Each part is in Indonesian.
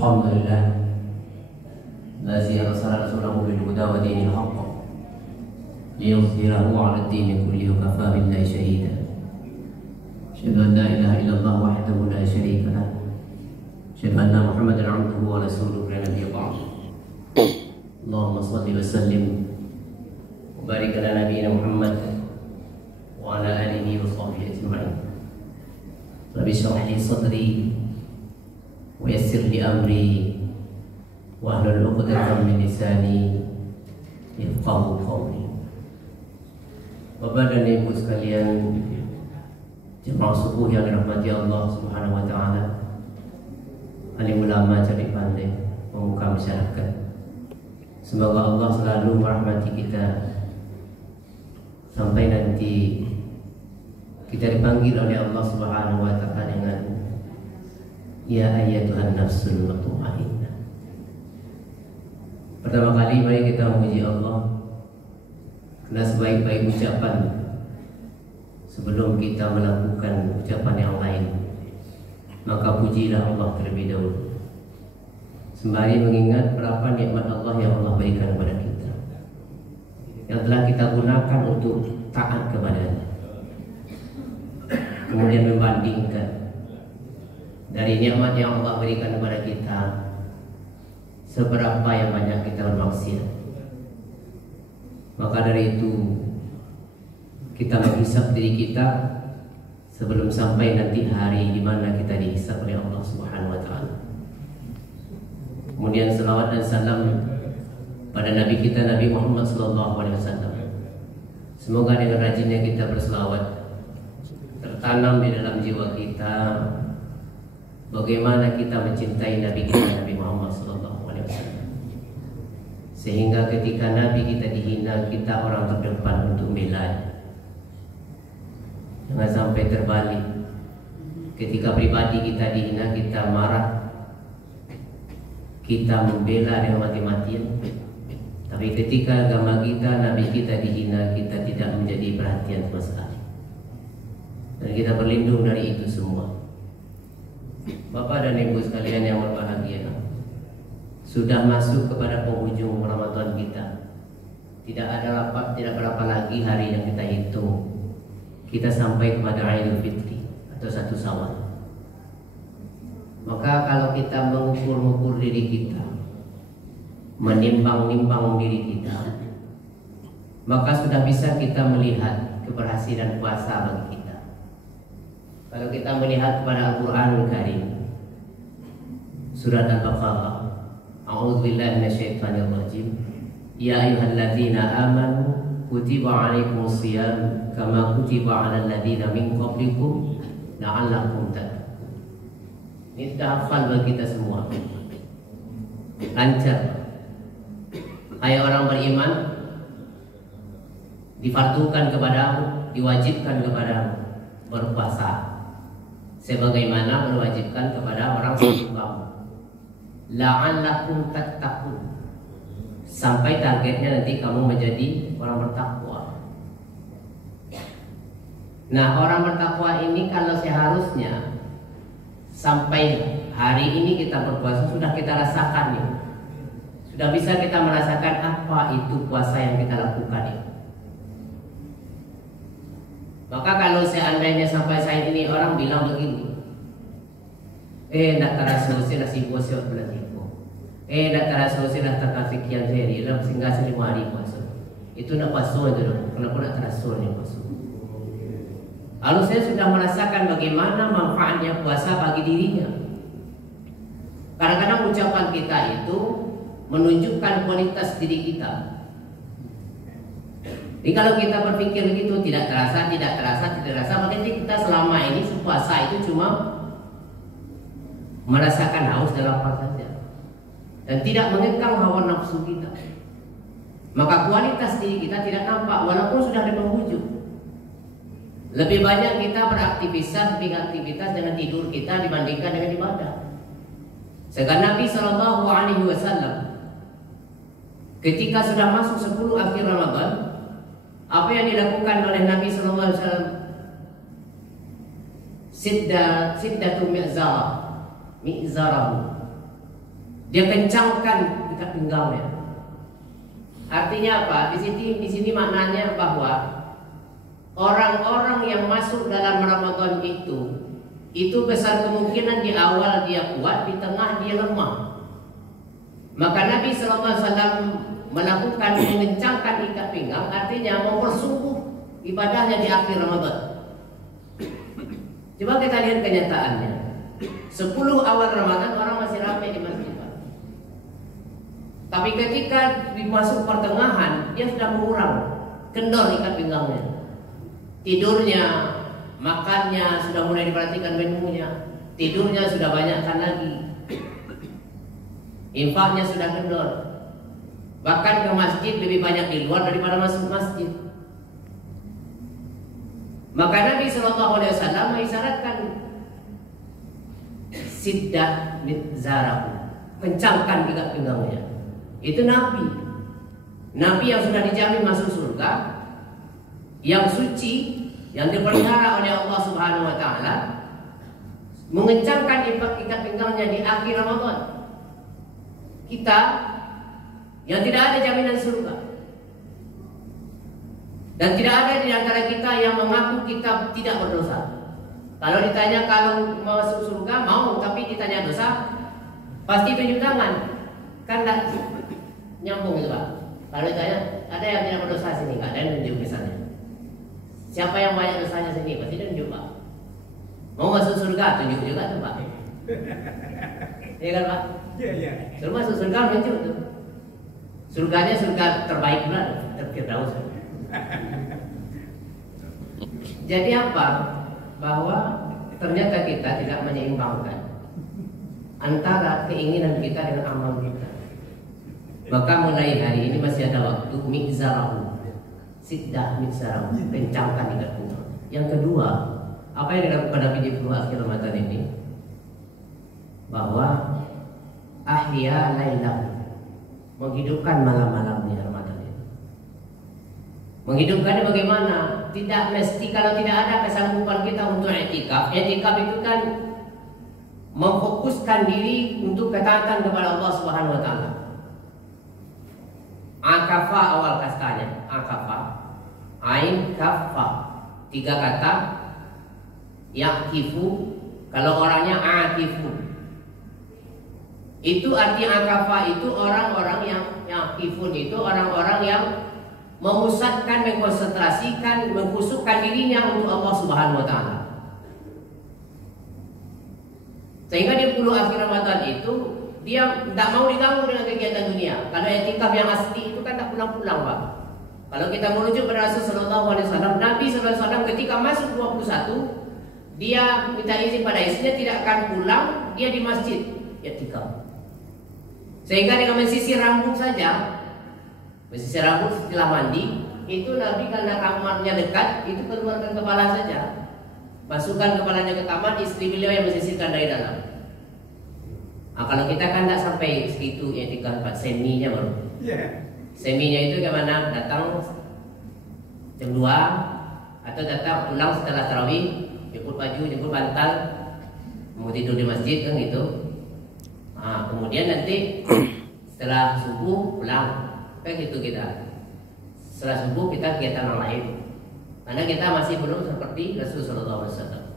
الحمد لله الذي أرسل رسوله بالهدى ودين الحق ليظهره على الدين كله وكفى بالله شهيدا. أشهد أن لا إله إلا الله وحده لا شريك له. أشهد أن محمدا عبده ورسوله لا نبي بعده. اللهم صل وسلم وبارك على نبينا محمد وعلى آله وصحبه أجمعين. رب اشرح لي صدري ويسر لي أمري واحلل عقدة من لساني yafqahu qawli. Bapak dan Ibu sekalian, jemaah subuh yang dirahmati Allah Subhanahu wa taala, alim ulama cerdik pandai, pemuka masyarakat. Semoga Allah selalu merahmati kita sampai nanti kita dipanggil oleh Allah Subhanahu wa taala dengan ya ayyatuhan nafsul mutmainnah. Pertama kali mari kita memuji Allah, karena sebaik-baik ucapan sebelum kita melakukan ucapan yang lain, maka pujilah Allah terlebih dahulu, sembari mengingat berapa nikmat Allah yang Allah berikan kepada kita, yang telah kita gunakan untuk taat kepadanya. Kemudian membandingkan dari nikmat yang Allah berikan kepada kita, seberapa yang banyak kita bermaksiat. Maka dari itu kita menghisap diri kita sebelum sampai nanti hari di mana kita dihisap oleh Allah Subhanahu wa taala. Kemudian selawat dan salam pada Nabi kita Nabi Muhammad sallallahu alaihi wasallam. Semoga dengan rajinnya kita berselawat tertanam di dalam jiwa kita bagaimana kita mencintai Nabi kita Nabi Muhammad sallallahu alaihi wasallam, sehingga ketika Nabi kita dihina, kita orang terdepan untuk membela. Jangan sampai terbalik, ketika pribadi kita dihina kita marah, kita membela dengan mati-matian. Tapi ketika agama kita, Nabi kita dihina, kita tidak menjadi perhatian sama sekali. Dan kita berlindung dari itu semua. Bapak dan Ibu sekalian yang berbahagia, sudah masuk kepada penghujung Ramadan kita. Tidak berapa lagi hari yang kita hitung, kita sampai kepada Idul Fitri atau 1 Syawal. Maka kalau kita mengukur diri kita, menimbang-nimbang diri kita, maka sudah bisa kita melihat keberhasilan puasa bagi kita. Kalau kita melihat kepada Al-Quranul Karim, surat Al-Baqarah, a'udzubillahi minasyaitonir rajim, ya ayyuhalladzina amanu kutiba 'alaikumus shiyam kama kutiba 'alal ladzina min qablikum la'allakum tattaqun. Ini sudah hafal bagi kita semua, lancar. Hai orang beriman, difardukan kepadamu, diwajibkan kepadamu berpuasa sebagaimana berwajibkan kepada orang sebelum kamu. La'allakum tattaqun, sampai targetnya nanti kamu menjadi orang bertakwa. Nah, orang bertakwa ini kalau seharusnya sampai hari ini kita berpuasa sudah kita rasakan ya. Sudah bisa kita merasakan apa itu puasa yang kita lakukan ya. Maka kalau seandainya sampai saat ini orang bilang begini, nak terasa nasi bos nak terasa tak sekian hari, dalam singgah 5 hari puasa. Itu nak puasa itu dong. Kenapa nak terasa ni puasa? Lalu saya sudah merasakan bagaimana manfaatnya puasa bagi dirinya. Kadang-kadang ucapan kita itu menunjukkan kualitas diri kita. Jadi kalau kita berpikir begitu, tidak terasa, maka kita selama ini puasa itu cuma merasakan haus dan lapar saja, dan tidak mengekang hawa nafsu kita. Maka kualitas diri kita tidak nampak walaupun sudah di penghujung. Lebih banyak kita beraktivitas dengan tidur kita dibandingkan dengan ibadah. Sedangkan Nabi Shallallahu Alaihi Wasallam ketika sudah masuk 10 akhir Ramadan, apa yang dilakukan oleh Nabi Sallallahu Alaihi Wasallam? Siddatu mi'zarahu. Dia kencangkan ikat pinggangnya. Artinya apa? Di sini maknanya bahwa orang-orang yang masuk dalam Ramadan itu besar kemungkinan di awal dia kuat, di tengah dia lemah. Maka Nabi SAW melakukan mengencangkan ikat pinggang, artinya mempersungguh ibadahnya di akhir Ramadan. Coba kita lihat kenyataannya. 10 awal Ramadan orang masih ramai di masjid. Tapi ketika dimasuk pertengahan, dia sudah mengurang, kendor ikat pinggangnya. Tidurnya, makannya sudah mulai diperhatikan menunya. Tidurnya sudah banyakkan lagi. Infaknya sudah kendor. Bahkan ke masjid lebih banyak di luar daripada masuk masjid. Maka Nabi SAW mengisyaratkan siddah mitzarahu, kencangkan ikat pinggangnya. Itu Nabi yang sudah dijamin masuk surga, yang suci, yang dipelihara oleh Allah Subhanahu wa Ta'ala, mengencangkan ikat pinggangnya di akhir Ramadan. Kita yang tidak ada jaminan surga, dan tidak ada di antara kita yang mengaku kita tidak berdosa. Kalau ditanya kalau masuk surga mau, tapi ditanya dosa, pasti tunjuk tangan. Kan tidak nyambung itu Pak. Kalau ditanya ada yang tidak berdosa sini, nggak ada yang tunjuk misalnya. Siapa yang banyak dosanya sini, pasti tunjuk Pak. Mau masuk surga, tunjuk juga tuh Pak. Iya kan Pak? Iya. Suruh masuk surga tunjuk tuh. Surganya surga terbaik pula, terfirdaus. Jadi apa? Bahwa ternyata kita tidak menyeimbangkan antara keinginan kita dengan amal kita. Maka mulai hari ini masih ada waktu mizarahu, siddah mizarahu, kencangkan ikat pinggang. Yang kedua, apa yang dilakukan Nabi di 10 akhir Ramadan ini? Bahwa ahya lailahu, menghidupkan malam-malamnya Ramadan itu. Menghidupkannya bagaimana? Tidak mesti kalau tidak ada kesanggupan kita untuk i'tikaf. I'tikaf itu kan memfokuskan diri untuk ketaatan kepada Allah Subhanahu wa Ta'ala. Akafa awal kastanya, akafa, ain kafa, 3 kata. Yakifu, kalau orangnya akifu. Itu arti akafa itu orang-orang yang yakifun itu orang-orang yang memusatkan, mengkonsentrasikan, mengkhusyukkan dirinya untuk Allah Subhanahu wa Ta'ala. Sehingga di 10 akhir Ramadan itu dia tidak mau diganggu dengan kegiatan dunia. Kalau i'tikaf yang asli itu kan tak pulang-pulang Pak. Kalau kita merujuk pada Rasulullah SAW, Nabi SAW ketika masuk 21, dia minta izin pada istrinya tidak akan pulang, dia di masjid i'tikaf. Sehingga dengan mensisir rambut saja, mensisir rambut setelah mandi, itu Nabi karena kamarnya dekat, itu keluarkan kepala saja, masukkan kepalanya ke kamar, istri beliau yang mensisirkan dari dalam. Nah, kalau kita kan tidak sampai segitu ya, tinggal seminya baru. Seminya itu gimana? Datang jam 2 atau datang pulang setelah tarawih, jemput baju, jemput bantal, mau tidur di masjid kan gitu. Nah, kemudian nanti setelah subuh pulang, kayak gitu kita. Setelah subuh kita kegiatan yang lain, karena kita masih belum seperti Rasulullah SAW.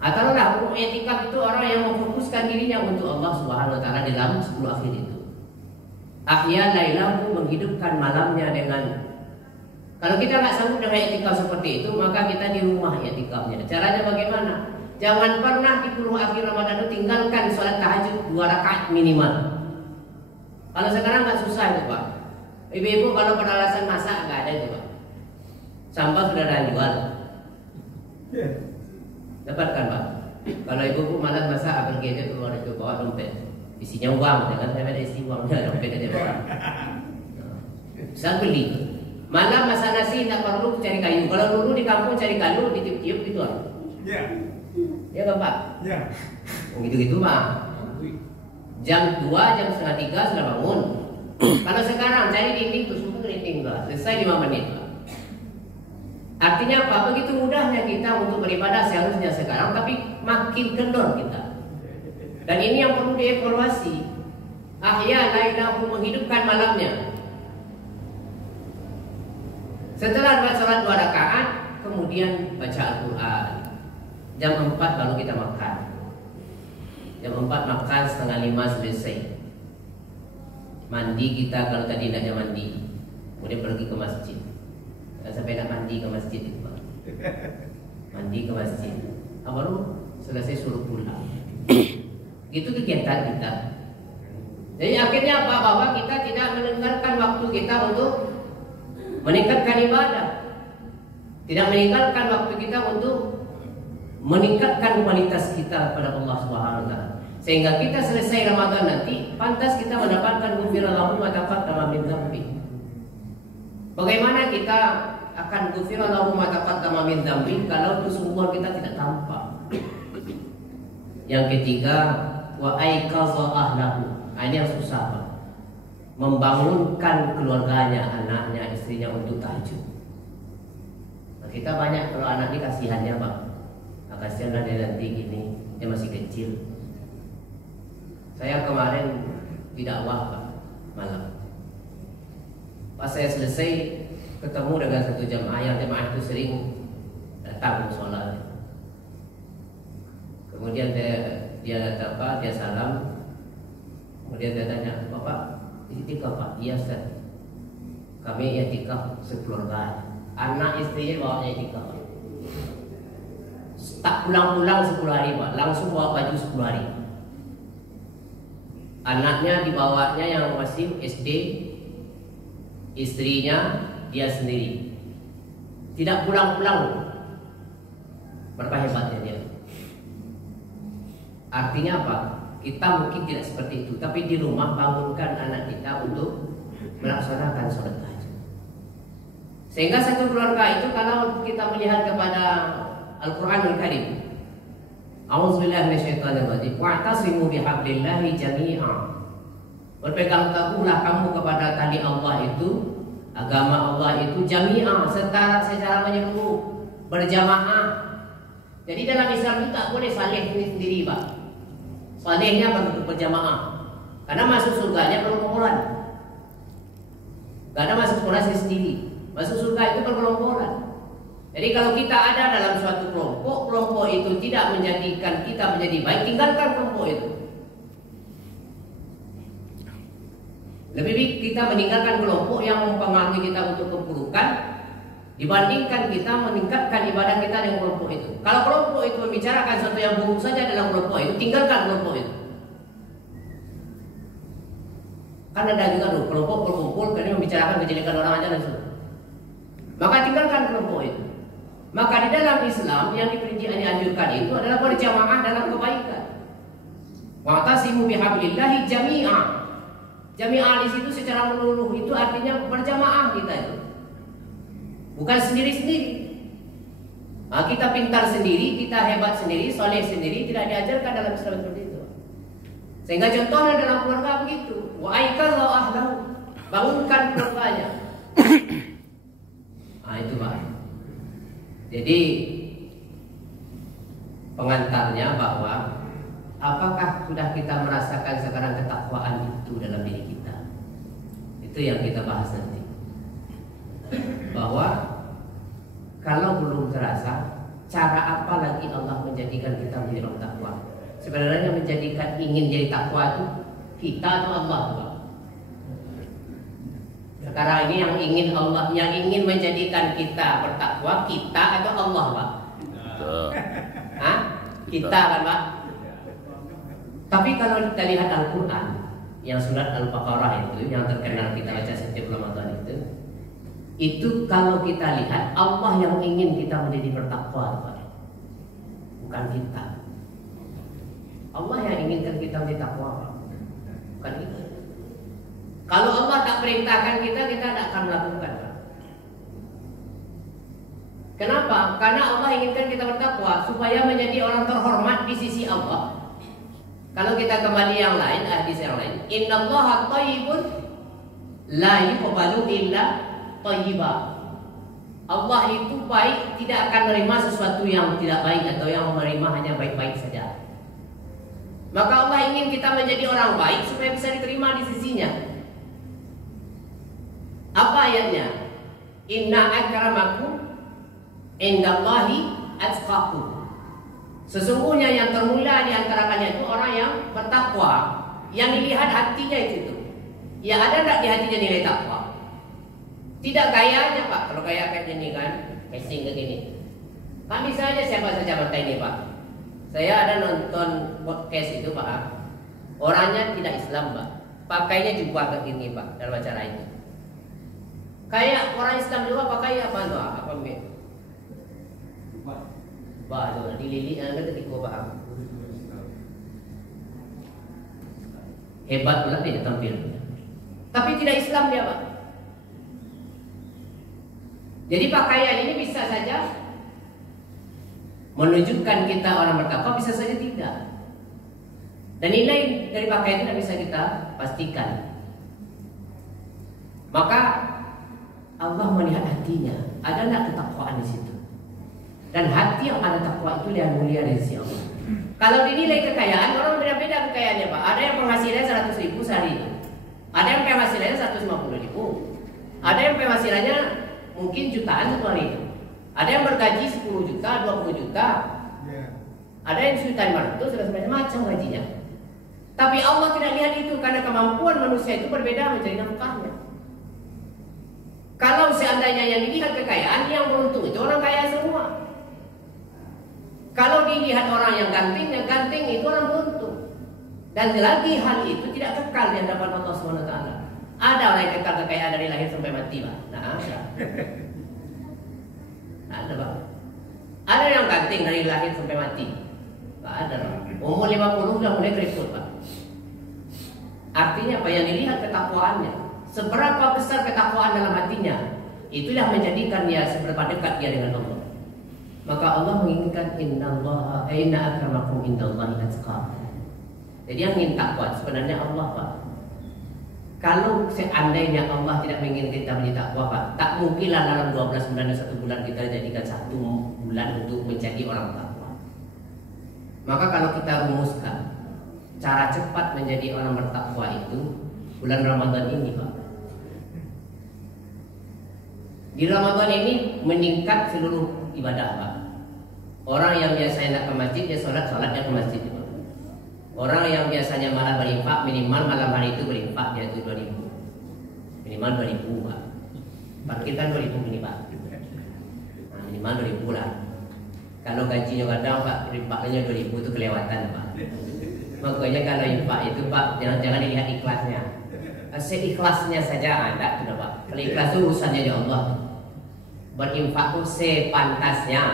Atau hukum i'tikaf itu orang yang memfokuskan dirinya untuk Allah Subhanahu wa Ta'ala dalam 10 akhir itu. Ahya lailahu, menghidupkan malamnya dengan. Kalau kita nggak sanggup dengan i'tikaf seperti itu, maka kita di rumah i'tikafnya. Caranya bagaimana? Jangan pernah di 10 akhir Ramadan itu tinggalkan sholat tahajud 2 rakaat minimal. Kalau sekarang nggak susah itu Pak. Ibu-ibu kalau pada alasan masak nggak ada itu Pak. Sampah sudah ada jual. Dapatkan Pak. Kalau ibu malas masak, pergi aja keluar itu bawa dompet. Isinya uang, jangan saya ada isi uang, dompet aja Pak. Saya beli. Malam masak nasi tidak perlu cari kayu. Kalau dulu di kampung cari kayu ditiup-tiup gitu. Iya. Ya kan Pak? Iya. Gitu-gitu Pak. Jam 2, jam setengah 3 sudah bangun. Kalau sekarang cari dinding tuh semua dinding Pak. Selesai 5 menit Pak. Artinya apa? Begitu mudahnya kita untuk beribadah seharusnya sekarang, tapi makin kendor kita. Dan ini yang perlu dievaluasi. Ahya lailahu, menghidupkan malamnya. Setelah sholat 2 rakaat, kemudian baca Al-Quran. Jam 4 baru kita makan. Jam 4 makan, setengah 5 selesai. Mandi kita, kalau tadi tidak ada mandi, kemudian pergi ke masjid. Sampai nak mandi ke masjid itu, Pak. Mandi ke masjid. Baru selesai suruh pulang. Itu kegiatan kita. Jadi akhirnya apa? Bahwa kita tidak meninggalkan waktu kita untuk meningkatkan ibadah. Tidak meninggalkan waktu kita untuk meningkatkan kualitas kita kepada Allah Subhanahu wa taala. Sehingga kita selesai Ramadan nanti pantas kita mendapatkan ghufira lahu ma taqaddama min dzambi. Bagaimana kita akan ghufira lahu ma taqaddama min dzambi kalau sumber kita tidak tampak? Yang ketiga, wa aikaza ahlahu. Ini yang susah, Pak. Membangunkan keluarganya, anaknya, istrinya untuk tahajud. Nah, kita banyak kalau anak ini kasihannya, Pak. Nah, kasihanlah dia nanti gini, dia masih kecil. Saya kemarin tidak Pak, malam. Pas saya selesai ketemu dengan satu jamaah, yang jamaah itu sering datang sholat. Kemudian dia datang, Pak, dia salam. Kemudian dia tanya, Bapak itikaf, Pak? Iya, Ustaz. Kami itikaf sekeluarga. Anak istrinya bawanya itikaf. Tak pulang-pulang 10 hari, Pak. Langsung bawa baju 10 hari. Anaknya dibawanya yang masih SD, istrinya dia sendiri. Tidak pulang-pulang. Berapa hebatnya dia. Artinya apa? Kita mungkin tidak seperti itu, tapi di rumah bangunkan anak kita untuk melaksanakan sholat tahajud. Sehingga satu keluarga itu kalau kita melihat kepada Al-Quranul Karim, A'udzubillahi minasyaitonirrajim, wa'tasimu bihablillahi jami'a. Berpegang teguhlah kamu kepada tali Allah itu, agama Allah itu jami'a, secara menyeluruh, berjamaah. Jadi dalam Islam itu tak boleh saleh sendiri, Pak. Salehnya berjamaah. Karena masuk surganya berkelompokan. Karena masuk surga sendiri. Masuk surga itu berkelompokan. Jadi kalau kita ada dalam suatu kelompok, kelompok itu tidak menjadikan kita menjadi baik, tinggalkan kelompok itu. Lebih baik kita meninggalkan kelompok yang mempengaruhi kita untuk keburukan dibandingkan kita meningkatkan ibadah kita dengan kelompok itu. Kalau kelompok itu membicarakan sesuatu yang buruk saja dalam kelompok itu, tinggalkan kelompok itu. Kan ada juga loh, kelompok berkumpul karena membicarakan kejelekan orang aja dan sebagainya. Maka tinggalkan kelompok itu. Maka di dalam Islam yang dianjurkan itu adalah berjamaah dalam kebaikan. Wa'tasimu bihablillahi jami'a. Jami'ah di situ secara menyeluruh itu artinya berjamaah kita itu. Bukan sendiri-sendiri. Nah, kita pintar sendiri, kita hebat sendiri, soleh sendiri, tidak diajarkan dalam Islam seperti itu. Sehingga contohnya dalam keluarga begitu. Wa aikaza ahlahu, bangunkan keluarganya. Nah, itu Pak. Jadi pengantarnya bahwa apakah sudah kita merasakan sekarang ketakwaan itu dalam diri kita? Itu yang kita bahas nanti. Bahwa kalau belum terasa, cara apa lagi Allah menjadikan kita menjadi orang takwa? Sebenarnya menjadikan ingin jadi takwa itu kita atau Allah, Pak? Sekarang ini yang ingin Allah, yang ingin menjadikan kita bertakwa, kita atau Allah, Pak? Hah? Kita kan, Pak? Tapi kalau kita lihat Al-Quran, yang surat Al-Baqarah itu, yang terkenal kita baca setiap Ramadan itu kalau kita lihat Allah yang ingin kita menjadi bertakwa, Pak. Bukan kita. Allah yang inginkan kita menjadi takwa, Pak. Bukan kita. Kalau Allah tak perintahkan kita tidak akan melakukan, Pak. Kenapa? Karena Allah inginkan kita bertakwa supaya menjadi orang terhormat di sisi Allah. Kalau kita kembali yang lain, hadis yang lain, innallaha thayyibun la yuqbalu illa thayyiba. Allah itu baik, tidak akan menerima sesuatu yang tidak baik atau yang menerima hanya baik-baik saja. Maka Allah ingin kita menjadi orang baik supaya bisa diterima di sisinya. Apa ayatnya? Inna akramakum indallahi atqakum. Sesungguhnya yang termulia di antara kalian itu orang yang bertakwa, yang dilihat hatinya itu. Ya ada tak di hatinya nilai takwa? Tidak gayanya Pak. Kalau gaya kayak gini kan, casing kayak gini. Pak bisa aja siapa saja partai ini Pak. Saya ada nonton podcast itu Pak. Orangnya tidak Islam Pak. Pakainya juga kayak gini Pak dalam acara itu. Kayak orang Islam juga pakai apa tuh? Apa mbak? Bah, tuh dililit kan ketika Pak. Hebat pula dia tampil. Tapi tidak Islam dia Pak. Jadi pakaian ini bisa saja menunjukkan kita orang bertakwa, bisa saja tidak. Dan nilai dari pakaian tidak bisa kita pastikan. Maka Allah melihat hatinya, ada tak ketakwaan di situ. Dan hati yang ada takwa itu yang mulia di sisi Allah. Kalau dinilai kekayaan, orang beda-beda kekayaannya Pak. Ada yang penghasilannya 100.000 sehari, ada yang penghasilannya 150.000, ada yang penghasilannya mungkin jutaan satu hari. Ada yang bergaji 10 juta, 20 juta, ada yang sejuta 500, sudah macam-macam gajinya. Tapi Allah tidak lihat itu karena kemampuan manusia itu berbeda mencari nafkahnya. Kalau seandainya yang dilihat kekayaan, yang beruntung itu orang kaya semua. Kalau dilihat orang yang ganteng itu orang beruntung. Dan lagi hal itu tidak kekal di hadapan Allah SWT. Ada orang yang kekal kekayaan dari lahir sampai mati Pak. Nah, ada Pak. Ada yang ganteng dari lahir sampai mati. Pak ada Pak. Umur 50 sudah mulai keriput Pak. Artinya apa yang dilihat ketakwaannya. Seberapa besar ketakwaan dalam hatinya, itulah menjadikan dia seberapa dekat dia dengan Allah. Maka Allah menginginkan inna akramakum indallahi atqakum. Jadi yang ingin takwa sebenarnya Allah Pak. Kalau seandainya Allah tidak menginginkan kita menjadi takwa Pak, tak mungkinlah dalam 12 bulan dan 1 bulan kita jadikan 1 bulan untuk menjadi orang takwa. Maka kalau kita rumuskan cara cepat menjadi orang bertakwa itu bulan Ramadan ini Pak. Di Ramadan ini meningkat seluruh ibadah Pak. Orang yang biasanya ke masjid dia sholatnya ke masjid Pak. Orang yang biasanya malam berinfak minimal malam hari itu berinfak dia itu 2.000. Minimal 2.000 Pak. Parkir kan 2.000 ini Pak. Nah, minimal 2.000 lah. Kalau gajinya kadang Pak infaknya 2.000 itu kelewatan Pak. Makanya kalau infak itu Pak jangan dilihat ikhlasnya. Seikhlasnya saja ada sudah Pak. Kalau ikhlas itu urusannya ya Allah. Berinfak itu sepantasnya.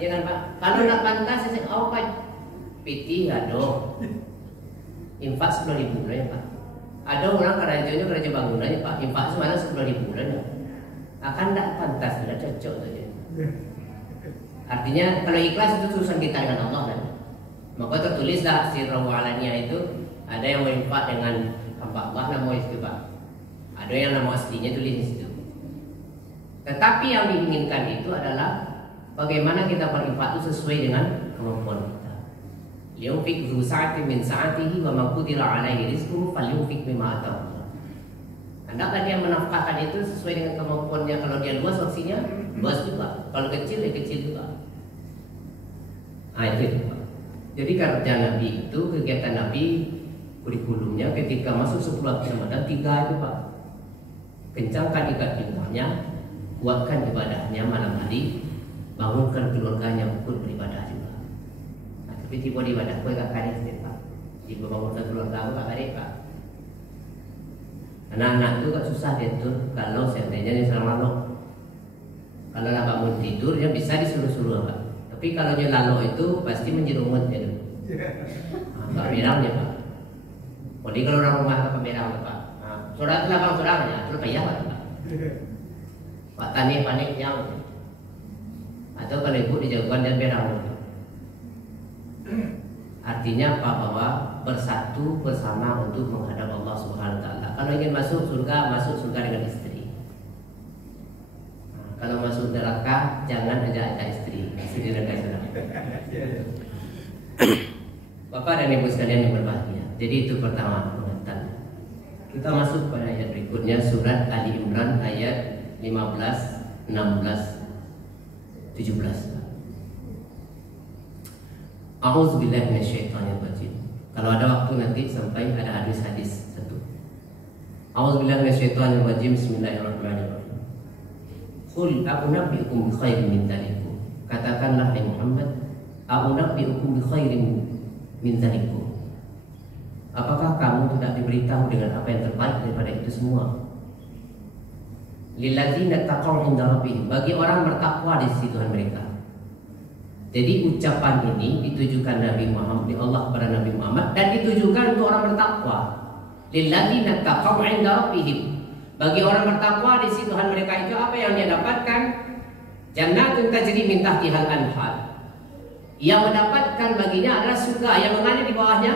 Ya kan Pak. Kalau nak pantas saya Pak piti aduh. Infak 10.000 ya Pak. Ada orang kerja bangunan ya Pak. Infak semalam 10.000 ya. Akan tak pantas sudah cocok saja. Artinya kalau ikhlas itu urusan kita dengan Allah kan. Maka tertulislah sirru alaniyah itu. Ada yang berinfak dengan hamba Allah nama itu Pak. Ada yang nama aslinya tulis di situ. Tetapi yang diinginkan itu adalah bagaimana kita berinfak itu sesuai dengan kemampuan kita. Yunfiq dzu sa'atin min sa'atihi wa man qudira 'alaihi rizquhu falyunfiq mimma ataahu Allah. Hendaklah dia menafkahkan itu sesuai dengan kemampuannya. Kalau dia luas opsinya, luas juga. Kalau kecil, ya kecil juga. Nah itu Pak. Jadi kerja Nabi itu, kegiatan Nabi kurikulumnya ketika masuk 10 Ramadan 3 itu Pak. Kencangkan ikat pinggangnya, kuatkan ibadahnya malam hari, bangunkan keluarganya pun beribadah juga. Nah, tapi tiba ibadah kue gak kadek sendiri Pak. Tiba bangunkan keluarga aku gak kadek Pak. Anak-anak itu gak susah diatur kalau seandainya dia salah lalu. Kalau lah bangun tidur dia bisa disuruh-suruh Pak. Tapi kalau dia lalu itu pasti menjerumut dia. Gak birangnya Pak. Jadi kalau orang rumah apa berang Pak? Surat labang surangnya, itu payah Pak. Pak tani panik yang, atau kalau ibu dijauhkan dan berang. Artinya Pak bahwa bersatu bersama untuk menghadap Allah Subhanahu Wa Taala. Kalau ingin masuk surga dengan istri. Kalau masuk neraka jangan ajak istri neraka surga. Bapak dan Ibu sekalian yang berbahagia. Jadi itu pertama pengantar. Kita masuk pada ayat berikutnya, surat Ali Imran ayat 15, 16, 17. A'udzubillahi minasyaitonirrajim. Kalau ada waktu nanti sampai ada hadis-hadis satu. A'udzubillahi minasyaitonirrajim. Bismillahirrahmanirrahim. Qul a'unabbi'ukum bi khairin min dzalikum. Katakanlah hai Muhammad, a'unabbi'ukum bi khairin min dzalikum. Apakah kamu tidak diberitahu dengan apa yang terbaik daripada itu semua? Lilladzina taqaw 'inda rabbihim, bagi orang bertakwa di sisi Tuhan mereka. Jadi ucapan ini ditujukan Nabi Muhammad, di Allah kepada Nabi Muhammad, dan ditujukan untuk orang bertakwa. Lilladzina taqaw 'inda rabbihim, bagi orang bertakwa di sisi Tuhan mereka itu apa yang dia dapatkan? Jannatun tajri min tahtihal anhar. Yang mendapatkan baginya adalah surga yang mengalir di bawahnya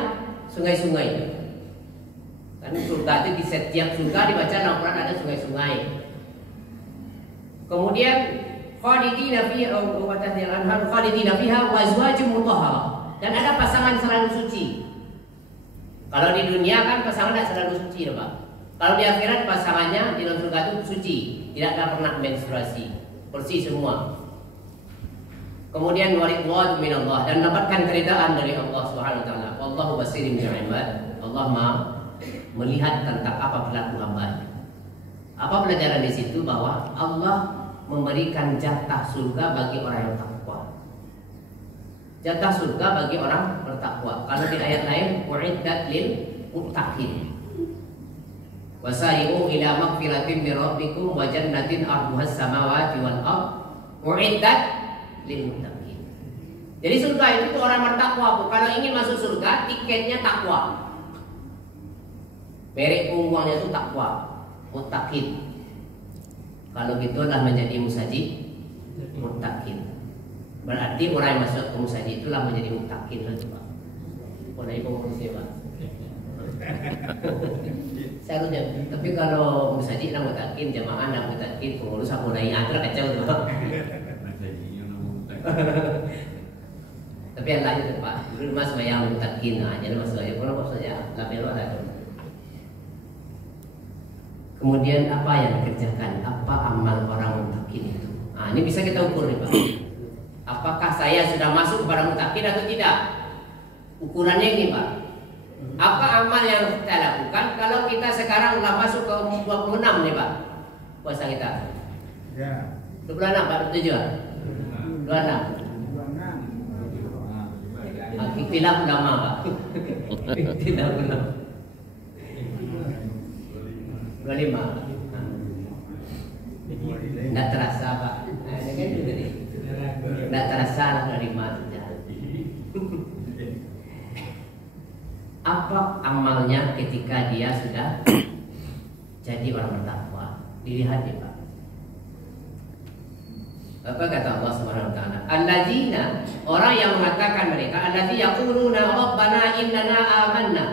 sungai-sungai. Karena surga itu di setiap surga dibaca dalam Al-Quran ada sungai-sungai. Kemudian khalidina fiha wa tahtihal anhar khalidina fiha wa azwajun mutahharah, dan ada pasangan selalu suci. Kalau di dunia kan pasangan tidak selalu suci, Pak. Kalau di akhirat pasangannya di dalam surga itu suci, tidak akan pernah menstruasi, bersih semua. Kemudian waridwan minallah, dan dapatkan keridaan dari Allah Subhanahu wa taala. Wallahu basirin bil ibad. Allah Maha melihat tentang apa perilaku hamba. Apa pelajaran di situ? Bahwa Allah memberikan jatah surga bagi orang yang takwa. Jatah surga bagi orang bertakwa. Kalau di ayat lain, uiddat lil muttaqin. Wasari'u ila magfiratin min rabbikum wa jannatin arduhas samawati wal ardh uiddat lil muttaqin. Jadi surga itu untuk orang bertakwa, Bu. Kalau ingin masuk surga, tiketnya takwa. Merek uangnya itu takwa, muttaqin. Kalau gitu lah menjadi musaji muttaqin. Berarti orang yang masuk ke musaji itulah menjadi muttaqin lah, Pak. Boleh pengurusnya, Pak. Seharusnya. Tapi kalau musaji nak muttaqin, jamaah nak muttaqin, pengurus aku naik atur kacau tuh, Pak. Tapi yang lain itu, Pak. Dulu mas mayang muttaqin aja, masuk aja. Kalau masuk aja, lapel ada. Kemudian apa yang dikerjakan? Apa amal orang muttaqin itu? Nah, ini bisa kita ukur nih, Pak. Apakah saya sudah masuk kepada muttaqin atau tidak? Ukurannya ini, Pak. Apa amal yang kita lakukan kalau kita sekarang sudah masuk ke 26 nih, Pak? Puasa kita. Ya. 26, Pak, betul juga? 26. Ikhtilaf ulama, Pak. Ikhtilaf ulama. 25. Tidak terasa, Pak. Tidak terasa 25 saja. Apa amalnya ketika dia sudah jadi orang bertakwa? Dilihat ya, Pak. Apa kata Allah Subhanahu wa taala? Alladzina, orang yang mengatakan mereka, alladzina yaquluna rabbana innana amanna.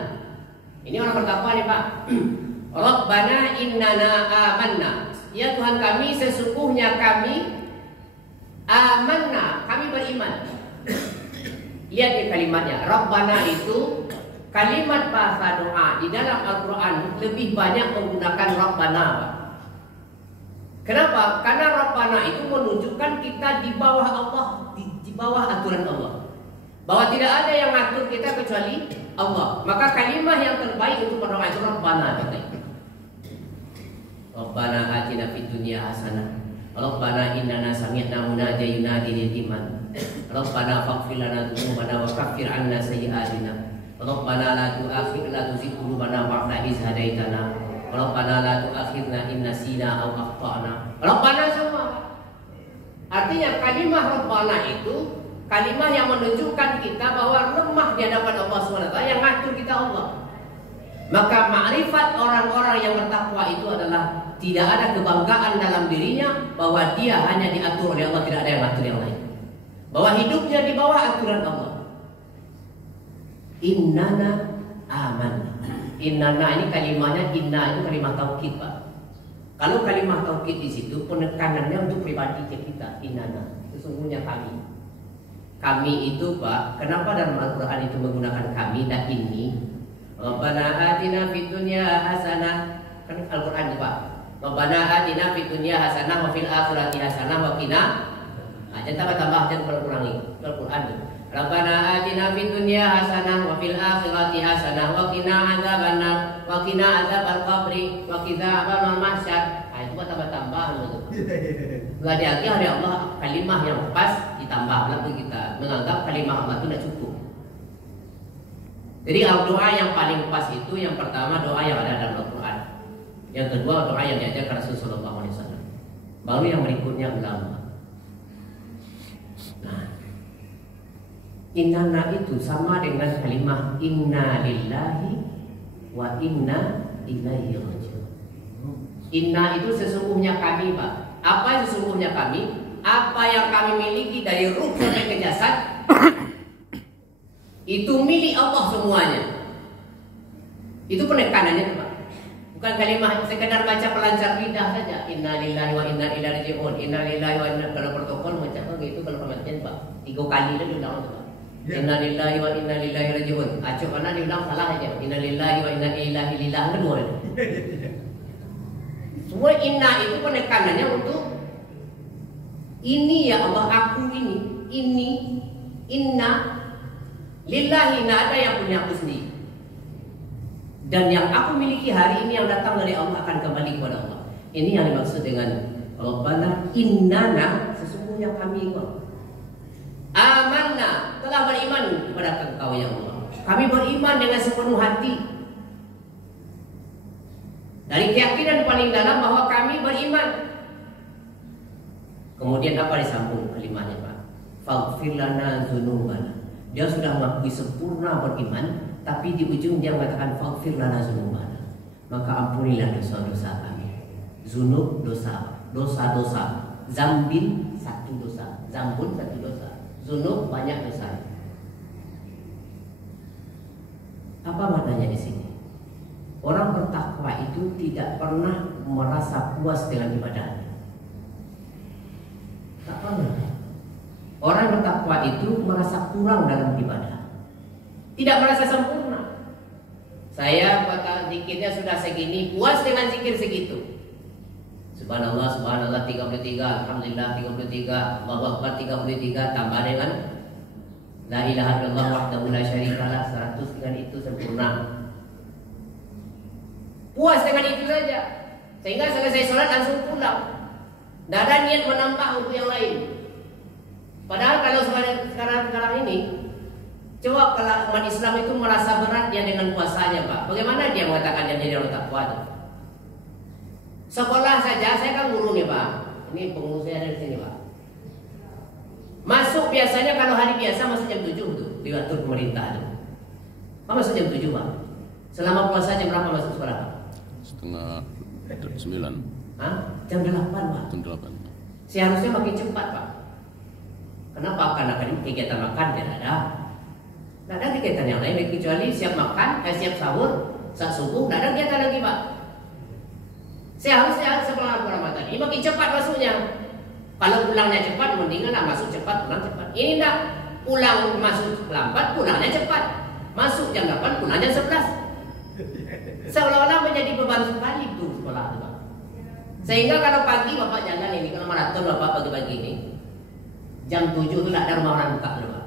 Ini orang bertakwa nih, Pak. Rabbana innana amanna. Ya Tuhan kami, sesungguhnya kami amanna, kami beriman. Lihat di kalimatnya. Rabbana itu kalimat bahasa doa di dalam Al-Quran lebih banyak menggunakan Rabbana, Pak. Kenapa? Karena Rabbana itu menunjukkan kita di bawah Allah, di bawah aturan Allah. Bahwa tidak ada yang ngatur kita kecuali Allah. Maka kalimat yang terbaik untuk berdoa itu Rabbana. Rabbana atina fid dunya hasanah. Rabbana innana sami'na munadiyan yunadi lil iman. Rabbana faghfir lana dzunubana wa kaffir 'anna sayyi'atina. Rabbana la tu'akhidna tuzigh qulubana ba'da idh hadaitana. Rabbana la tu'akhidna in nasina aw akhtana. Rabbana semua. Artinya kalimat Rabbana itu kalimat yang menunjukkan kita bahwa lemah di hadapan Allah SWT, yang ngatur kita Allah. Maka makrifat orang-orang yang bertakwa itu adalah tidak ada kebanggaan dalam dirinya bahwa dia hanya diatur oleh Allah, tidak ada yang ngatur yang lain. Bahwa hidupnya di bawah aturan Allah. Innana aman. Innana ini kalimatnya, inna itu kalimat taukid, Pak. Kalau kalimat taukid di situ penekanannya untuk pribadi kita, innana, sesungguhnya kami. Kami itu Pak, kenapa dalam Al-Quran itu menggunakan kami dan ini? Rabbana atina fid dunya hasanah. Kan Al-Quran itu Pak. Rabbana atina fid dunya hasanah wa fil akhirati hasanah wa qina. Jangan tambah jangan ulangi. Al-Quran itu. Rabbana atina fid dunya hasanah wa fil akhirati hasanah wa qina adzabannar wa qina adzabal qabri wa qina adzaban mahsyar. Itu buat tambah-tambahan itu. Enggak diakui oleh Allah kalimah yang pas ditambah lalu kita menganggap kalimah Allah itu tidak cukup. Jadi doa yang paling pas itu yang pertama doa yang ada dalam Al-Quran. Yang kedua doa yang diajarkan Rasulullah SAW. Baru yang berikutnya ulama. Nah, innana itu sama dengan kalimah inna lillahi wa inna ilaihi raji'un. Inna itu sesungguhnya kami Pak. Apa sesungguhnya kami? Apa yang kami miliki dari ruh sampai ke jasad itu milik Allah semuanya. Itu penekanannya Pak. Bukan kalimat sekedar baca pelancar lidah saja. Inna lillahi wa inna ilaihi raji'un. Inna lillahi wa inna, kalau protokol macam begitu kalau kematian Pak. 3 kali dah diulang Pak. Inna lillahi wa inna ilaihi raji'un. Acuk mana diulang salah aja. Inna lillahi wa inna ilaihi lillah kedua. Semua inna itu penekanannya untuk ini ya Allah, aku ini inna lillahi, nggak ada yang punya aku sendiri. Dan yang aku miliki hari ini yang datang dari Allah akan kembali kepada Allah. Ini yang dimaksud dengan Rabbana innana, sesungguhnya kami amanna, telah beriman kepada Engkau ya Allah. Kami beriman dengan sepenuh hati. Dari keyakinan paling dalam bahwa kami beriman. Kemudian apa disambung kalimatnya Pak? Faghfir lana dzunubana. Dia sudah mengakui sempurna beriman, tapi di ujung dia mengatakan faghfir lana dzunubana. Maka ampunilah dosa-dosa kami. Zunub dosa, dosa-dosa. Zambin satu dosa, zambun satu dosa. Zunub banyak dosa. Apa maknanya di sini? Orang bertakwa itu tidak pernah merasa puas dengan ibadahnya. Tak pernah. Orang bertakwa itu merasa kurang dalam ibadah. Tidak merasa sempurna. Saya kata zikirnya sudah segini, puas dengan zikir segitu. Subhanallah, subhanallah 33, alhamdulillah 33, Allahu akbar 33, tambah dengan la ilaha illallah wahdahu la syarikalah 100, dengan itu sempurna. Puas dengan itu saja. Sehingga selesai sholat langsung pulang. Tidak ada niat menambah untuk yang lain. Padahal kalau sekarang ini, coba kalau umat Islam itu merasa berat dia dengan puasanya Pak. Bagaimana dia mengatakan dia jadi orang takwa itu? Sekolah saja, saya kan guru nih Pak. Ini pengurus saya dari sini Pak. Masuk biasanya kalau hari biasa masuk jam 7 tuh, diatur pemerintah tuh. Pak masuk jam 7 Pak. Selama puasa jam berapa masuk sekolah Pak? Setengah 9. Hah? Jam 8 Pak. Jam 8. Seharusnya makin cepat Pak. Kenapa? Karena kegiatan makan tidak ada. Tidak ada kegiatan yang lain kecuali siap makan, siap sahur, saat subuh, tidak ada kegiatan lagi Pak. Seharusnya setelah Ramadan ini makin cepat masuknya. Kalau pulangnya cepat, mendinganlah masuk cepat, pulang cepat. Ini tidak, pulang masuk lambat, pulangnya cepat. Masuk jam 8, pulangnya 11. Seolah-olah menjadi beban sekali itu sekolah itu Pak. Sehingga kalau pagi Bapak jalan ini, kalau maraton Bapak pagi-pagi ini, jam 7 itu tidak ada rumah orang buka dulu Pak.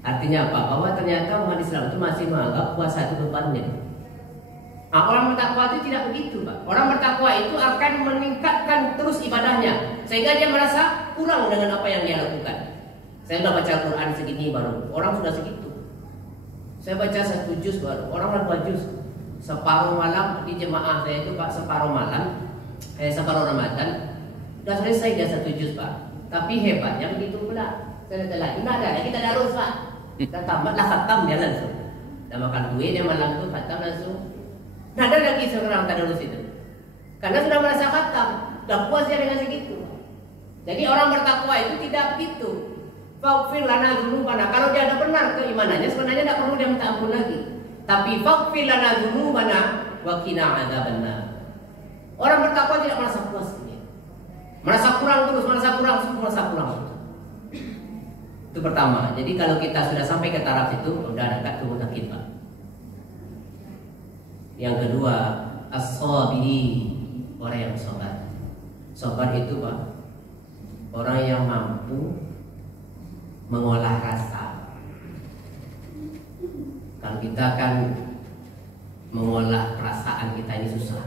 Artinya apa? Bahwa ternyata umat Islam itu masih menganggap puasa itu bebannya. Nah, orang bertakwa itu tidak begitu Pak. Orang bertakwa itu akan meningkatkan terus ibadahnya, sehingga dia merasa kurang dengan apa yang dia lakukan. Saya sudah baca Al-Quran segini baru, orang sudah segitu. Saya baca 1 juz baru, orang 2 juz. Separuh malam di jemaah saya itu Pak, separuh malam, separuh Ramadan, sudah selesai dia 1 juz Pak. Tapi hebatnya begitu pula. Saya kata lagi, tidak ada, kita darus Pak. Kita tamatlah khatam dia langsung. Dah makan kue dia malam itu khatam langsung. Tidak ada lagi seorang tadarus itu. Karena sudah merasa khatam, sudah puas dia dengan segitu. Jadi orang bertakwa itu tidak begitu. Faghfir lana dzunubana. Kalau dia ada benar keimanannya, sebenarnya tidak perlu dia minta ampun lagi. Tapi faghfir lana dzunubana wa qina adzabannar. Orang bertakwa tidak merasa puas dia. Merasa kurang terus, merasa kurang. Itu pertama. Jadi kalau kita sudah sampai ke taraf itu, udah dekat tuh sakit, Pak. Yang kedua, as-sabiri, orang yang sabar. Sabar itu, Pak, orang yang mampu mengolah rasa. Kalau kita kan mengolah perasaan kita ini susah.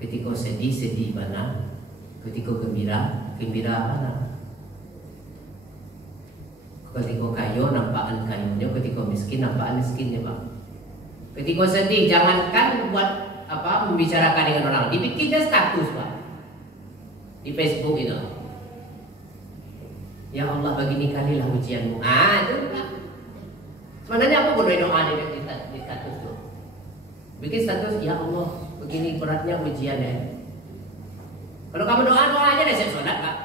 Ketika sedih, sedih mana? Ketika gembira, gembira mana? Ketika kayu, nampakan kayunya. Ketika miskin, nampakan miskinnya, Pak. Ketika sedih, jangankan buat membicarakan dengan orang, dibikinnya status, Pak, di Facebook itu. Ya Allah, begini kalilah ujianmu. Itu Pak. Sebenarnya apa bodoh doa di status itu? Bikin status, ya Allah, begini beratnya ujiannya. Kalau kamu doa aja deh, saya sholat, Pak.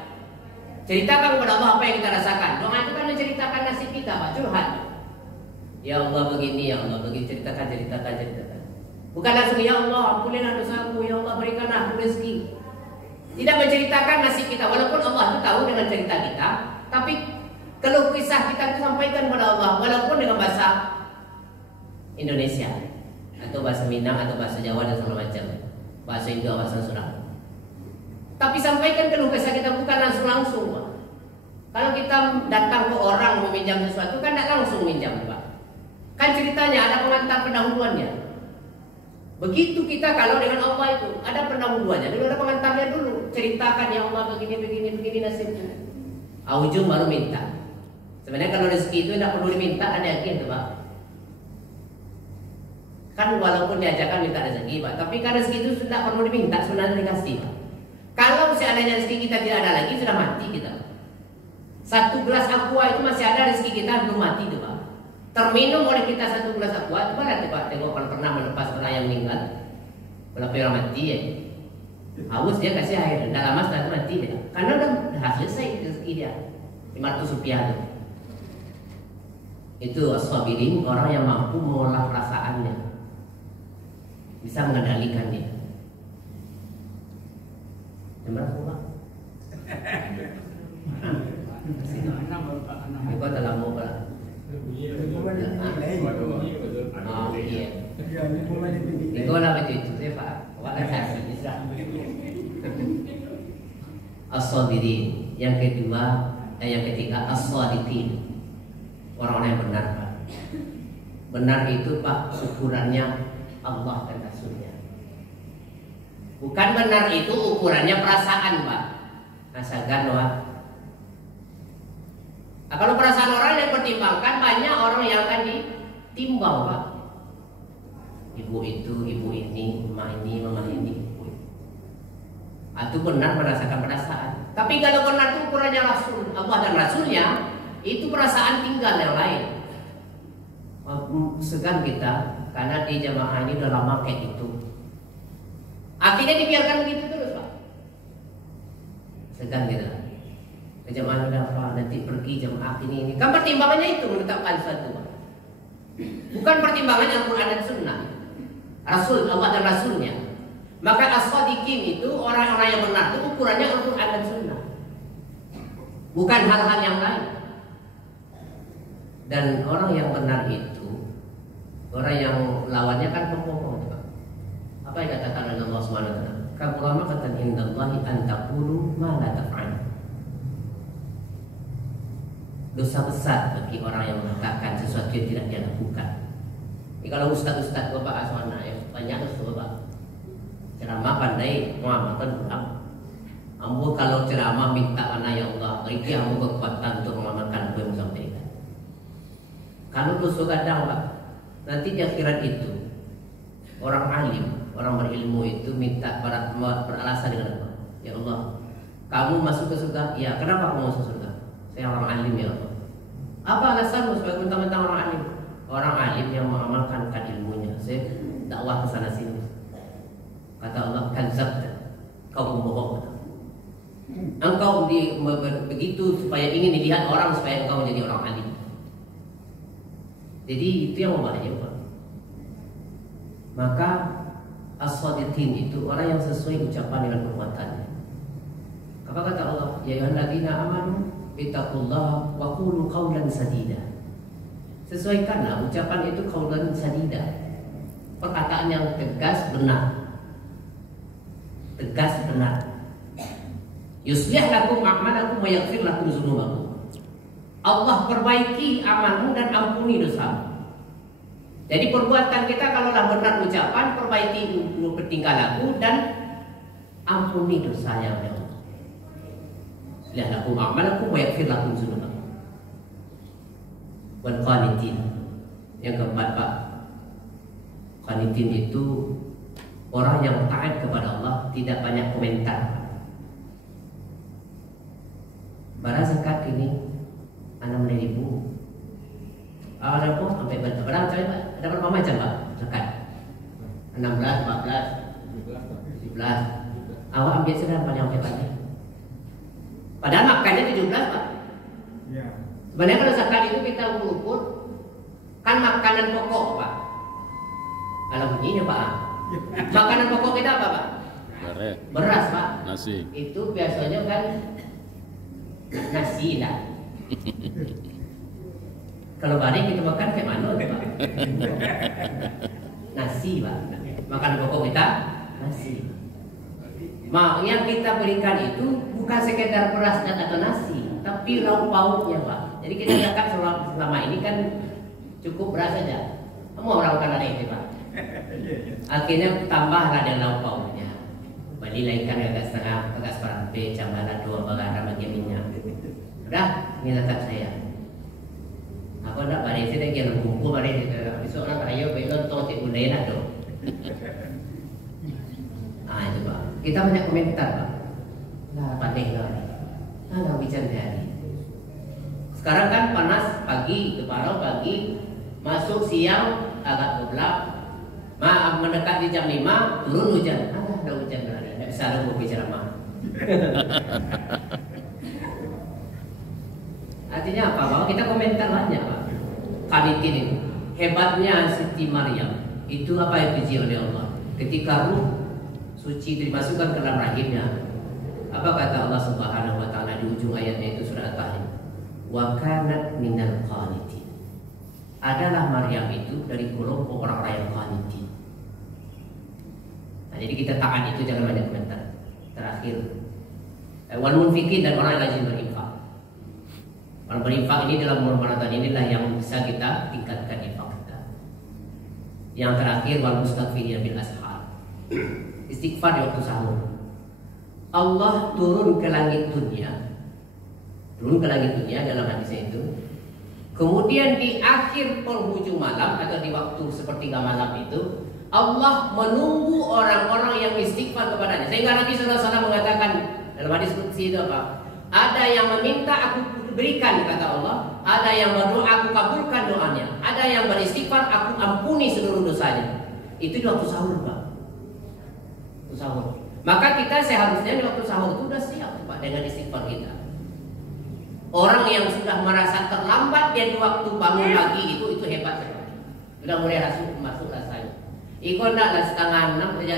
Ceritakan kepada Allah apa yang kita rasakan. Doa itu kan menceritakan nasib kita, Pak, curhat. Ya Allah begini, ya Allah begini, ceritakan. Bukan langsung, ya Allah ampunilah dosaku, ya Allah berikan aku rezeki. Tidak menceritakan nasib kita, walaupun Allah itu tahu dengan cerita kita, tapi kalau kisah kita itu sampaikan kepada Allah, walaupun dengan bahasa Indonesia atau bahasa Minang atau bahasa Jawa dan segala macam, bahasa Indo, bahasa Sunda. Tapi sampaikan keluh kesah kita, bukan langsung, Pak. Kalau kita datang ke orang meminjam sesuatu kan tidak langsung minjam, Pak. Kan ceritanya ada pengantar pendahuluannya. Begitu kita kalau dengan Allah itu ada pendahuluannya, dulu ada pengantarnya dulu. Ceritakan, ya Allah begini nasibnya. Ujung baru minta. Sebenarnya kalau rezeki itu tidak perlu diminta, ada yakin tuh, Pak. Kan walaupun diajarkan minta rezeki, Pak, tapi kan rezeki itu sudah perlu diminta, sebenarnya dikasih, Pak. Kalau seandainya rezeki kita tidak ada lagi, sudah mati kita. Satu gelas aqua itu masih ada rezeki kita, belum mati tuh, Pak. Terminum oleh kita satu gelas aqua, coba nanti Pak tengok kalau pernah melepas orang yang meninggal, berapa orang mati ya, haus dia kasih air, tidak lama setelah itu mati dia, karena udah selesai rezeki dia, 500 rupiah tuh. Itu as-sabirin, orang yang mampu mengolah perasaannya, bisa mengendalikan dia. Berapa Pak? Ini kok dalam mobil. Iya. Itu lah begitu, saya Pak. As-sabirin. Yang kedua, yang ketiga as-sadiqin. Orang-orang yang benar, Pak. Benar itu, Pak, ukurannya Allah dan Rasulnya. Bukan benar itu ukurannya perasaan, Pak. Asalkan, Pak. Nah, kalau perasaan orang yang pertimbangkan, banyak orang yang akan ditimbang, Pak. Ibu itu, ibu ini, mama ini, mama ini. Itu benar merasakan perasaan. Tapi kalau benar itu ukurannya Rasul, Allah dan Rasulnya, itu perasaan tinggal yang lain. Segan kita, karena di jamaah ini udah lama kayak gitu. Akhirnya dibiarkan begitu terus, Pak. Segan kita. Jamaah udah apa, nanti pergi jamaah ini. Kan pertimbangannya itu menetapkan sesuatu, Pak. Bukan pertimbangan Al-Quran dan Sunnah, Rasul, Allah dan Rasulnya. Maka as-sadiqin itu orang-orang yang benar itu ukurannya Al-Quran dan Sunnah, bukan hal-hal yang lain. Dan orang yang benar itu orang yang lawannya kan pembohong, Pak. Apa yang katakan Allah Subhanahu wa taala? Kabura maqtan indallahi an taqulu ma la taf'alun. Dosa besar bagi orang yang mengatakan sesuatu yang tidak dia lakukan. Ini kalau ustaz-ustaz Bapak Aswana ya banyak tuh, Bapak. Ceramah pandai mengamalkan pulang. Ambo kalau ceramah minta mana ya Allah, beri ambo kekuatan untuk mengamalkan apa yang sampaikan. Kalau dosa kadang, Pak, nanti di akhirat itu orang alim, orang berilmu itu minta beralasan dengan apa? Ya Allah, kamu masuk ke surga? Ya, kenapa kamu masuk surga? Saya orang alim ya Allah. Apa alasanmu supaya mentang-mentang orang alim? Orang alim yang mengamalkan ilmunya. Saya dakwah ke sana sini. Kata Allah, kadzabta, kau pembohong. Engkau begitu supaya ingin dilihat orang supaya engkau menjadi orang alim. Jadi itu yang memahami, Pak. Maka as-sadiqin itu orang yang sesuai ucapan dengan perbuatannya. Apa kata Allah? Ya ayyuhalladzina amanu ittaqullah wa qulu qawlan sadida. Sesuaikanlah ucapan itu qawlan sadida. Perkataan yang tegas benar. Tegas benar. Yuslih lakum a'malakum wa yaghfir lakum dzunubakum. Allah perbaiki amalmu dan ampuni dosamu. Jadi perbuatan kita kalaulah benar ucapan, perbaiki tingkah laku dan ampuni dosanya oleh Allah. Yuslih lakum a'malakum wa yaghfir lakum dzunubakum. Wal qanitin. Yang keempat, Pak. Qanitin itu orang yang taat kepada Allah, tidak banyak komentar. Barang zakat ini 6.000. Ada apa? Sampai berapa? Ada berapa macam, Pak? Zakat 16, 14, 17. Awak ambil sudah banyak hebatnya. Padahal makannya 17, Pak. Ya. Sebenarnya kalau zakat itu kita mengukur kan makanan pokok, Pak. Kalau begini, Pak. Makanan pokok kita apa, Pak? Beras, Pak. Nasi. Itu biasanya kan nasi lah. Kalau balik kita makan kayak mana, Pak? Nasi, Pak. Makanan pokok kita nasi. Yang kita berikan itu bukan sekedar beras dan atau nasi, tapi lauk pauknya, Pak. Jadi kita zakat selama ini kan cukup beras saja. Mau orang kan ada itu, Pak. Akhirnya tambahlah ada lauk pauknya. Beli ikan agak setengah, agak seperempat, cambalah 2 bagian bagi minyak. Udah, ini zakat saya. Aku nak balik sini lagi kumpul balik besok orang kaya belum tahu cik budaya nak tu. Itu, Pak. Kita banyak komentar, Pak. Lah pandai lah. Lah bicara hari. Sekarang kan panas pagi, kemarau pagi, masuk siang agak gelap. Mendekat di jam 5 turun hujan. Ada hujan ada. Tidak bisa ada mau bicara mah. Artinya apa? Bahwa kita komentar banyak, Pak. Qanitin ini hebatnya Siti Maryam itu apa yang dipuji oleh Allah ketika ruh suci dimasukkan ke dalam rahimnya. Apa kata Allah Subhanahu wa taala di ujung ayatnya itu surah At-Tahrim? Wa kanat minal qanitin. Adalah Maryam itu dari kelompok orang-orang yang qanitin. Nah, jadi kita taat itu jangan banyak komentar. Terakhir, wal munfiqin dan orang yang rajin berinfak. Orang berinfak ini dalam bulan Ramadan inilah yang bisa kita tingkatkan infak kita. Yang terakhir, wal mustaghfirin bil ashar. Istighfar di waktu sahur. Allah turun ke langit dunia. Turun ke langit dunia dalam hadis itu. Kemudian di akhir penghujung malam atau di waktu sepertiga malam itu, Allah menunggu orang-orang yang istighfar kepadanya. Sehingga Nabi SAW mengatakan dalam hadis qudsi itu apa? Ada yang meminta aku berikan, kata Allah. Ada yang berdoa aku kabulkan doanya. Ada yang beristighfar aku ampuni seluruh dosanya. Itu di waktu sahur, Pak. Waktu sahur. Maka kita seharusnya di waktu sahur itu sudah siap, Pak, dengan istighfar kita. Orang yang sudah merasa terlambat dia di waktu bangun pagi itu hebat, Pak. Sudah mulai masuk rasanya. Iko nak lah setengah 6 saja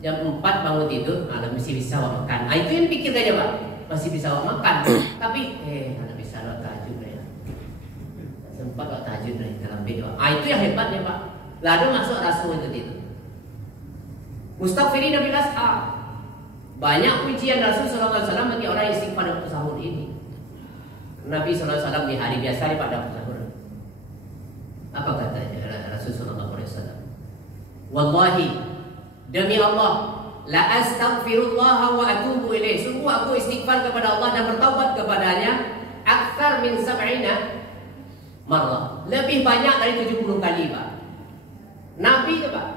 jam 4 bangun tidur, masih bisa makan. Itu yang pikir aja, Pak. Masih bisa makan, tapi mana bisa lo tahajud ya? Sempat lo tahajud dalam video. Itu yang hebatnya, Pak. Lalu masuk rasul itu. Mustaghfirin bil ashar. Banyak pujian Rasul sallallahu alaihi wasallam bagi orang yang istighfar waktu sahur ini. Nabi sallallahu alaihi wasallam di hari biasa pada waktu sahur. Apa katanya Rasul sallallahu alaihi wasallam? Wallahi, demi Allah, la astaghfirullah wa atubu ilaih. Sungguh aku istighfar kepada Allah dan bertaubat kepadanya akthar min sab'ina marrah. Lebih banyak dari 70 kali, Pak. Nabi itu, Pak.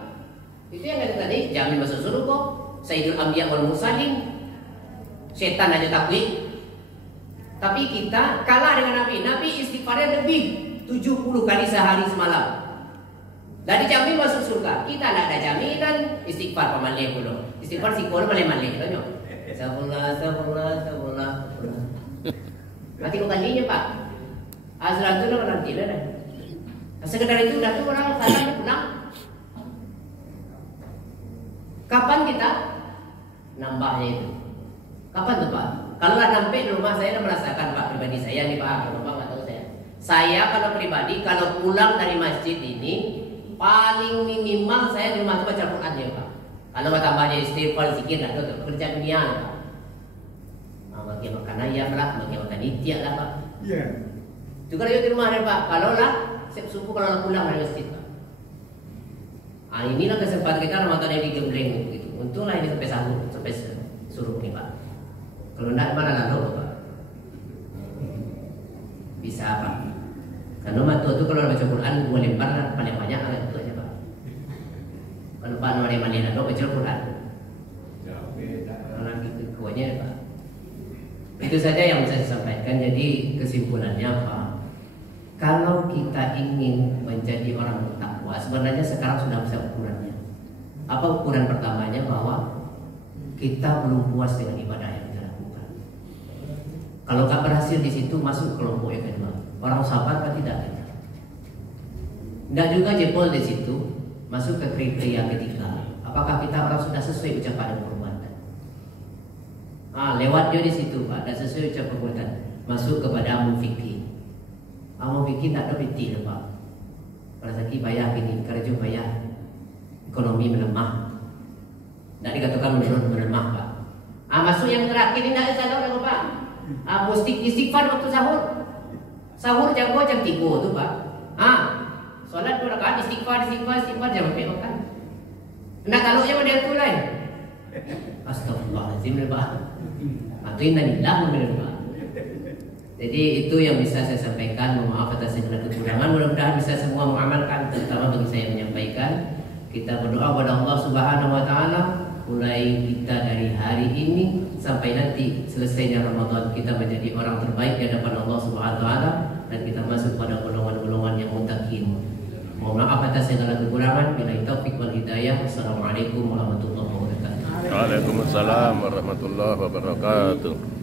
Itu yang kata tadi, jamin masuk surga, Sayyidul Anbiya wal Mursalin. Setan aja takut. Tapi kita kalah dengan Nabi. Nabi istighfarnya lebih 70 kali sehari semalam. Dari jamin masuk surga. Kita tidak ada jaminan istighfar pamalih pula. Istighfar si kor malih-malih tanya. Astagfirullah. Mati kok kalinya, Pak. Azra itu dah nanti dah. Sekedar itu dah tu orang salah pulang. Kapan kita nambahnya itu? Kapan tu, Pak? Kalau sampai di rumah saya merasakan Pak pribadi saya nih Pak, kalau Bapak nggak tahu saya. Saya kalau pribadi kalau pulang dari masjid ini paling minimal saya di rumah itu baca Quran ya Pak. Kalau nggak tambahnya istighfar zikir ada tuh kerja dunia Pak. Bagi makan ayam lah, bagi makan itik lah Pak. Iya. Juga di rumah ya Pak. Kalau lah siap subuh kalau pulang dari masjid Pak. Inilah kesempatan kita Ramadan yang digembleng gitu. Untunglah ini sampai sahur, sampai suruh nih Pak. Kalau enggak mana lalu Pak? Bisa Pak. Karena matu itu kalau baca Quran 2 lembar paling banyak kan itu aja Pak. Kalau Pak mana lalu baca Quran. Kalau gitu kuahnya Pak. Itu saja yang bisa saya sampaikan. Jadi kesimpulannya Pak, kalau kita ingin menjadi orang bertakwa, sebenarnya sekarang sudah bisa ukurannya. Apa ukuran pertamanya? Bahwa kita belum puas dengan ibadah yang kita lakukan. Kalau tak berhasil di situ, masuk kelompok yang kedua. Orang sabar kan tidak kita. Tidak juga jebol di situ, masuk ke kriteria ketiga. Apakah kita orang sudah sesuai ucapan dan perbuatan? Lewatnya di situ Pak, dan sesuai ucapan perbuatan, masuk kepada amal fikih. Amal fikih tak ada piti Pak. Pada saat bayar gini, kerja bayar, ekonomi melemah. Tidak dikatakan melemah Pak. Masuk yang terakhir ini tidak salah Pak. Istighfar waktu sahur. Sahur jago jam 3 tu Pak. Solat 2 rakaat istighfar jam 4 makan. Nak kalau yang ada tu lain. Astagfirullahaladzim Pak. Atau innalillah Pak. Jadi itu yang bisa saya sampaikan. Mohon maaf atas segala kekurangan. Mudah-mudahan bisa semua mengamalkan, terutama bagi saya menyampaikan. Kita berdoa kepada Allah Subhanahu wa taala mulai kita dari hari ini sampai nanti selesainya Ramadan, kita menjadi orang terbaik di hadapan Allah Subhanahu wa taala dan kita masuk pada golongan-golongan yang muttaqin. Mohon maaf atas segala kekurangan. Billahi taufik wal hidayah. Wassalamualaikum warahmatullahi wabarakatuh. Waalaikumsalam warahmatullahi wabarakatuh.